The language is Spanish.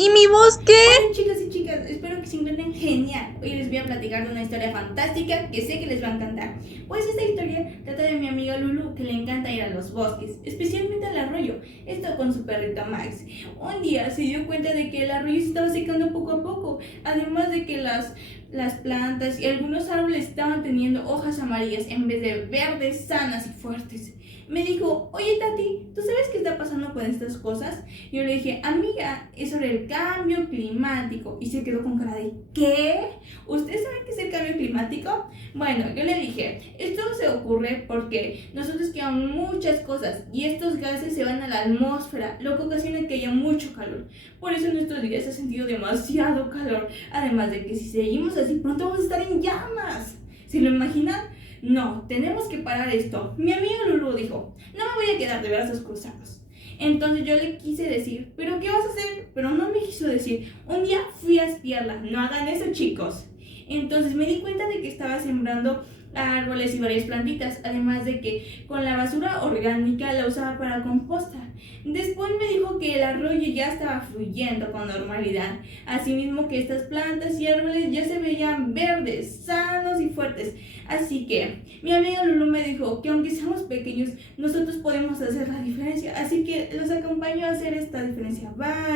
¿Y mi bosque? Hola chicos y chicas, espero que se encuentren genial. Hoy les voy a platicar de una historia fantástica que sé que les va a encantar. Pues esta historia trata de mi amiga Lulu, que le encanta ir a los bosques, especialmente al arroyo. Esto con su perrito Max. Un día se dio cuenta de que el arroyo se estaba secando poco a poco, además de que las plantas y algunos árboles estaban teniendo hojas amarillas en vez de verdes, sanas y fuertes. Me dijo, oye Tati, ¿tú sabes qué está pasando con estas cosas? Yo le dije, amiga, es sobre el cambio climático. Y se quedó con cara de, ¿qué? ¿Ustedes saben qué es el cambio climático? Bueno, yo le dije, esto se ocurre porque nosotros quemamos muchas cosas y estos gases se van a la atmósfera, lo que ocasiona que haya mucho calor. Por eso en nuestros días se ha sentido demasiado calor. Además de que si seguimos así, pronto vamos a estar en llamas. ¿Se lo imaginan? No, tenemos que parar esto. Mi amigo Lulu dijo, no me voy a quedar de brazos cruzados. Entonces yo le quise decir, ¿pero qué vas a hacer? Pero no me quiso decir. Un día fui a espiarla. No hagan eso, chicos. Entonces me di cuenta de que estaba sembrando árboles y varias plantitas, además de que con la basura orgánica la usaba para composta. Después me dijo que el arroyo ya estaba fluyendo con normalidad, asimismo que estas plantas y árboles ya se veían verdes, sanos y fuertes. Así que mi amiga Lulu me dijo que aunque seamos pequeños, nosotros podemos hacer la diferencia, así que los acompaño a hacer esta diferencia. Bye.